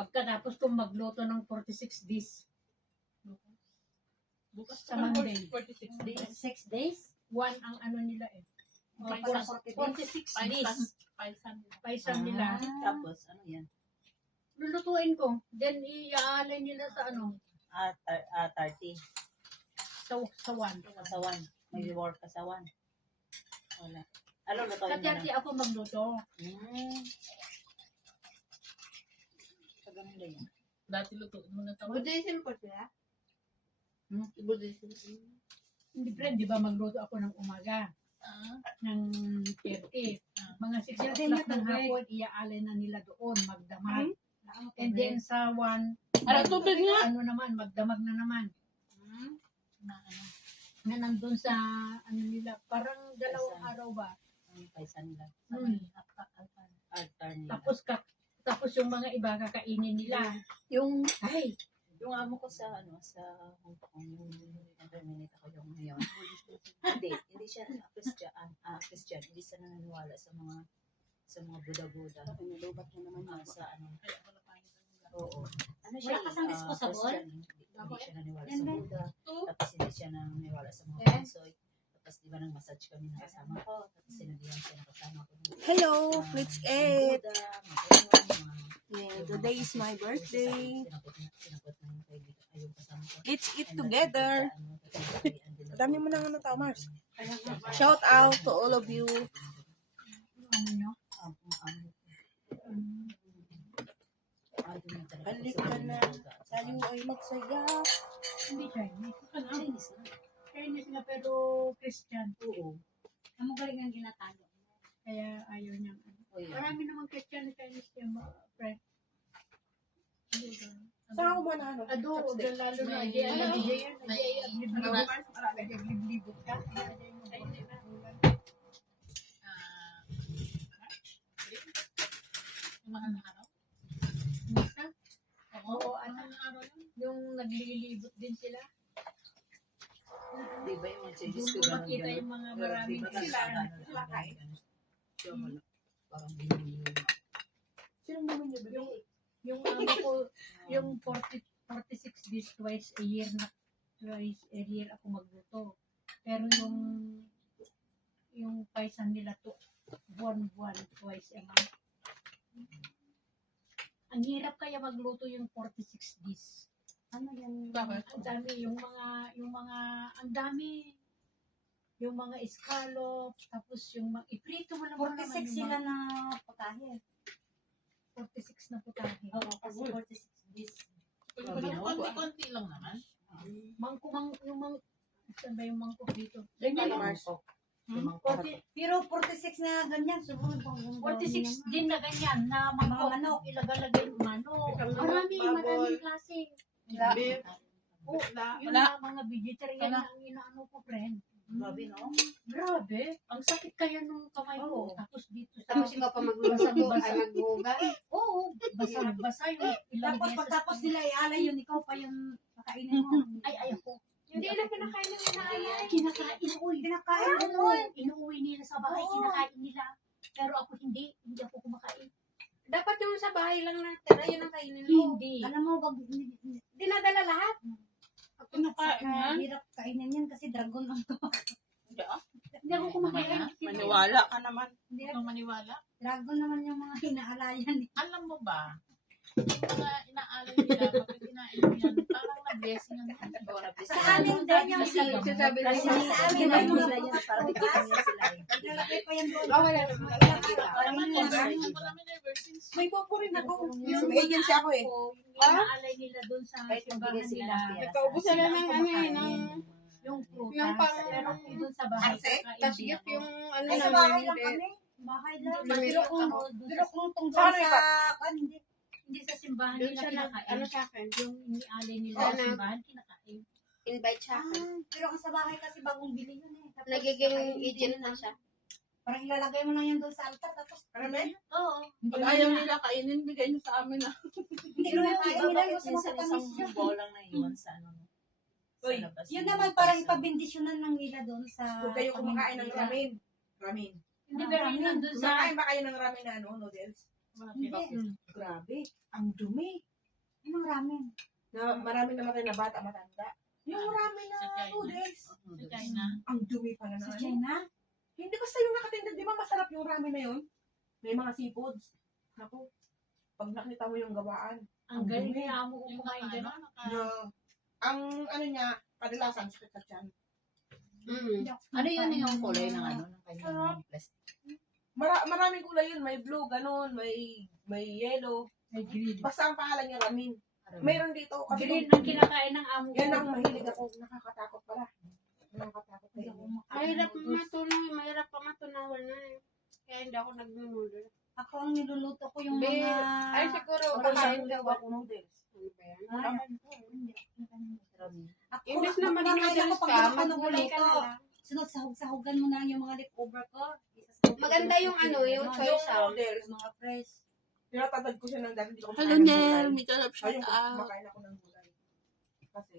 Pagkatapos kong magluto ng 46 days. Bukas Sa Monday. 46 days. 6 days? One ang ano nila eh. Hindi pala 40 days. 46 days. Paisan nila. Tapos, ano yan? Lulutuin ko. Then, iaalay nila sa ano, 30. sa one. Sa 1. May reward ka sa 1. Wala. Ano, Sa lutoin mo 30 ako magluto. Sa ganun din yan. Dati luto muna tayo. Buddhism po sila? Buddhism. Hindi friend, di ba magluto ako ng umaga ng 30. Mga 6 o'clock ng hapon, iaalay na nila doon, magdamag. And then sa 1, Tubig nga. ano naman, magdamag na naman. Na nandun sa, ano nila, parang 2 araw ba? Ang paisa nila. Altar nila. Tapos yung mga iba kakainin nila. Yung Yung amo ko sa Hong Kong, yung terminate ako yung ngayon. Hindi siya Christian, hindi siya naniniwala sa mga Buddha. Nilubat niya naman sa Oo. Ano siya? Wala kasang disposable? Hindi siya naniniwala sa Buddha. Tapos hindi siya naniniwala sa mga kansoy. Tapos di ba nang massage kami na kasama ko. Tapos sinabihan siya na kasama ko. Hello, let's eat. Buddha, Yeah, today is my birthday. Sinapot na yung kaibigan yung kasama ko. Let's eat together. Dami mo nang ano tao, Mars. Shout out to all of you. ano nyo, Halika na. Tayo ay magsaya. hindi Chinese. Chinese nga pero Christian. Oo. Ang galing ang ginatago. Kaya ayaw niyang ano. Marami namang Christian na Chinese yung mga friend. Saan ako ba na ano? Ado, lalo na naglibot ka. Oo, yung naglilibot din sila. Di ba yung mga changes Doon ko ko makita yung mga maraming Christian. Sila kain. Parang binili. Sinong naman niyo ba? Yung ano ko, yung 46 days twice a year ako magluto. Pero yung paisan nila to buwan twice a month. Ang hirap kaya magluto yung 46 days. Ano yan? Ang dami ang dami yung mga scallop, tapos yung iprito mo naman 46 sila na putahe. 46 na putahe. Oo, kasi 46 days. Konti-konti lang naman. Saan ba yung mangkok dito? Ganyan, Mars. Pero 46 na ganyan, sumunod pang 46 din na ganyan, na mangkok. Manok. Ilagalagay yung manok. Maraming klase. Beef. Yung mga vegetarian na ang inaano ko, friend. Grabe, no? Grabe. Ang sakit kaya nung kamay ko. Tapos dito sa... Tapos ikaw pa magluluto ay maghugas. Oo. Basa yung ilang Tapos beses. pagtapos nila ialay yun, ikaw pa yung pakainin mo. Ay, ayoko. Hindi na kinakain ng inaalay. Kinakain, uy. Kinakain Oo, inuuwi nila sa bahay, kinakain nila. Pero ako hindi ako kumakain. Dapat yung sa bahay lang natira, yun ang kainin mo. Hindi. Alam mo, Dinadala lahat. hirap kainin yan kasi dragon ang to. Hindi ako kumakain. Maniwala ka naman. Ito maniwala. Dragon naman yung mga hinaalayan. Alam mo ba, yung mga inaalay nila, kapag kinain mo yan, parang na-blessing ang Sa amin din yung Sabi na sa amin din yung mga bukas. Nalagay pa yan doon. May popo rin ako. May agency ako eh. Yung inaalay nila doon sa simbahan nila. Nagkaubusan na ng ano eh, ng Yung prutas. Yung pang- Pero doon sa bahay. kakain tasgit din ako. yung ano Ay, sa bahay namin. lang Hindi. kami. Bahay lang. Pero Pero kung doon tungkol Saan sa hindi sa simbahan Doon nila siya nag, kinakain. ano sa akin, Yung inialay nila Sana. sa simbahan, kinakain. invite sa akin. pero ang sa bahay kasi bagong bili yun eh. Tapos Nagiging kakainin agent din na siya. Parang ilalagay mo lang yan doon sa altar tapos Karami? oo. Pag ayaw nila kainin, bigay niyo sa amin ah. Hindi ko yung kain nila yung sa Minsan matamis isang yun. bolang na iwan sa ano. Uy, yun naman parang ipabindisyonan ng nila doon sa Huwag kayo kumakain ng ramen. Ramen. Hindi, pero yun doon sa... Kumakain ba kayo ng ramen na ano, noodles? Hindi. Grabe, ang dumi. Anong ramen? Na marami namatay na bata, matanda. Yung ramen Sa na China. noodles. Sa China. Ang dumi pa na Sa ano. China? Hindi basta yung nakatinda, di ba masarap yung ramen na yun? May mga seafoods. Naku, pag nakita mo yung gawaan, Ang galing dumi. niya amo kung Yung kumain naka, ka ano, na. naka, Na, ang ano niya, kadalasan sakit sa tiyan. Ano yun yung kulay ng ano, ng kanyang plastic? Maraming kulay yun. May blue, ganun, may yellow. Ay, green. Basta ang pangalan niya ramen. Meron dito. Kasi Green ang kinakain ng amo ko. yan ang mahilig ako. Nakakatakot pala. Nakakatakot Hindi kayo. ako makain ng Mahirap noodles. matunaw, mahirap pa matunawan na eh. Kaya hindi ako nag-noodle. Ako ang niluluto ko yung Be, mga... ay siguro, Wala baka sa hindi akin ako. ako noodles. Ano ba yan? Hindi. Ako, Imbes na kumakain mag-noodles ako pag ka, ako maggulay ka na nagluto. lang. Sunod, sahog-sahogan mo na yung mga leftover ko. Isasahog ko Maganda yung ano, yung Ganon. soy Yung sauce. noodles, Yung mga fresh. tinatatad ko siya ng dati. Hindi ko Hello, kumakain ng Nel. gulay. May kalap Ayun, shout out. kumakain ako ng gulay. Kasi,